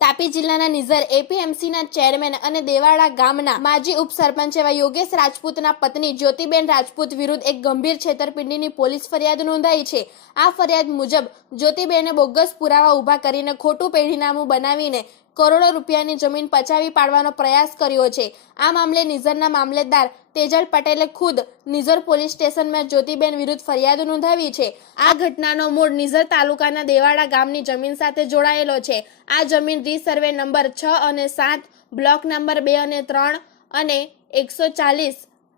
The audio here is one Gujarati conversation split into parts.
તાપી જિલ્લાના નિઝર એપીએમસીના ચેરમેન અને દેવાડા ગામના માજી ઉપસરપંચ એવા યોગેશ રાજપૂતના પત્ની જ્યોતિબેન રાજપૂત વિરુદ્ધ એક ગંભીર છેતરપિંડીની પોલીસ ફરિયાદ નોંધાઈ છે. આ ફરિયાદ મુજબ જ્યોતિબેને બોગસ પુરાવા ઊભા કરીને ખોટું પેઢીનામું બનાવીને કરોડો રૂપિયાની જમીન પચાવી પાડવાનો પ્રયાસ કર્યો છે. આ મામલે નિઝરના મામલેદાર તેજલ પટેલે ખુદ નિઝર પોલીસ સ્ટેશનમાં જ્યોતિબેન વિરુદ્ધ ફરિયાદ નોંધાવી છે. આ ઘટનાનો મૂળ નિઝર તાલુકાના દેવાડા ગામની જમીન સાથે જોડાયેલો છે. આ જમીન રીસર્વે નંબર છ અને સાત, બ્લોક નંબર બે અને ત્રણ અને એકસો ચાલીસ,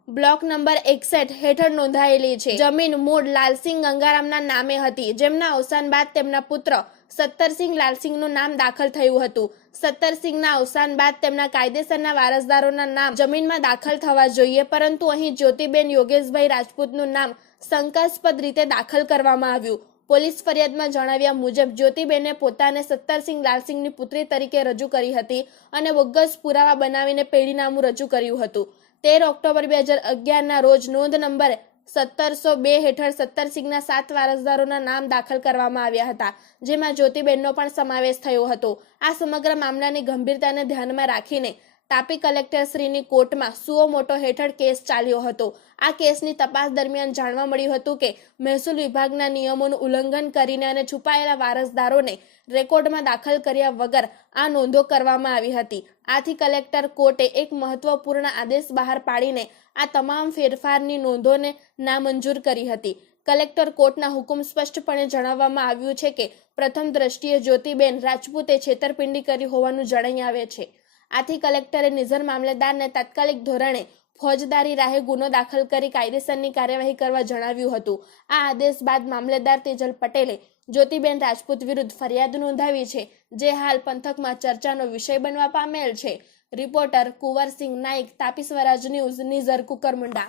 બ્લોક નંબર એકસઠ હેઠળ નોંધાયેલી છે. જમીન મૂળ લાલસિંહ ગંગારામના નામે હતી, જેમના અવસાન બાદ તેમના પુત્ર સત્તરસિંહ લાલસિંહનું નામ દાખલ થયું હતું. સત્તરસિંહના અવસાન બાદ તેમના કાયદેસરના વારસદારોના નામ જમીનમાં દાખલ થવા જોઈએ, પરંતુ અહીં જ્યોતિબેન યોગેશભાઈ રાજપૂતનું નામ શંકાસ્પદ રીતે દાખલ કરવામાં આવ્યું. પોલીસ ફરિયાદમાં જણાવ્યા મુજબ, જ્યોતિબેને પોતાને સત્તરસિંહ લાલસિંહની પુત્રી તરીકે રજૂ કરી હતી અને બોગસ પુરાવા બનાવીને પેઢીનામું રજૂ કર્યું હતું. તેર ઓક્ટોબર બે હજાર અગિયારના રોજ નોંધ નંબર સત્તરસો બે હેઠળ સત્તર સત્તરસિંહના સાત વારસદારોના નામ દાખલ કરવામાં આવ્યા હતા, જેમાં જ્યોતિબેનનો પણ સમાવેશ થયો હતો. આ સમગ્ર મામલાની ગંભીરતાને ધ્યાનમાં રાખીને તાપી કલેક્ટર શ્રીની કોર્ટમાં સુઓ મોટો હેઠળ કેસ ચાલ્યો હતો. આ કેસની તપાસ દરમિયાન જાણવા મળ્યું હતું કે મહેસૂલ વિભાગના નિયમોનું ઉલ્લંઘન કરીને અને છુપાયેલા વારસદારોને રેકોર્ડમાં દાખલ કર્યા વગર આ નોંધો કરવામાં આવી હતી. આથી કલેક્ટર કોર્ટે એક મહત્વપૂર્ણ આદેશ બહાર પાડીને આ તમામ ફેરફારની નોંધોને નામંજૂર કરી હતી. કલેક્ટર કોર્ટના હુકુમ સ્પષ્ટપણે જણાવવામાં આવ્યું છે કે પ્રથમ દ્રષ્ટિએ જ્યોતિબેન રાજપૂતે છેતરપિંડી કરી હોવાનું જણાઈ આવે છે. આથી કલેક્ટરે નિઝર મામલેદારને તાત્કાલિક ધોરણે ફોજદારી રાહે ગુનો દાખલ કરી કાયદેસરની કાર્યવાહી કરવા જણાવ્યું હતું. આ આદેશ બાદ મામલતદાર તેજલ પટેલે જ્યોતિબેન રાજપૂત વિરુદ્ધ ફરિયાદ નોંધાવી છે, જે હાલ પંથકમાં ચર્ચાનો વિષય બનવા પામેલ છે. Reporter Kunwarsinh Naik Tapi Swaraj news, Nizar Kukarmunda.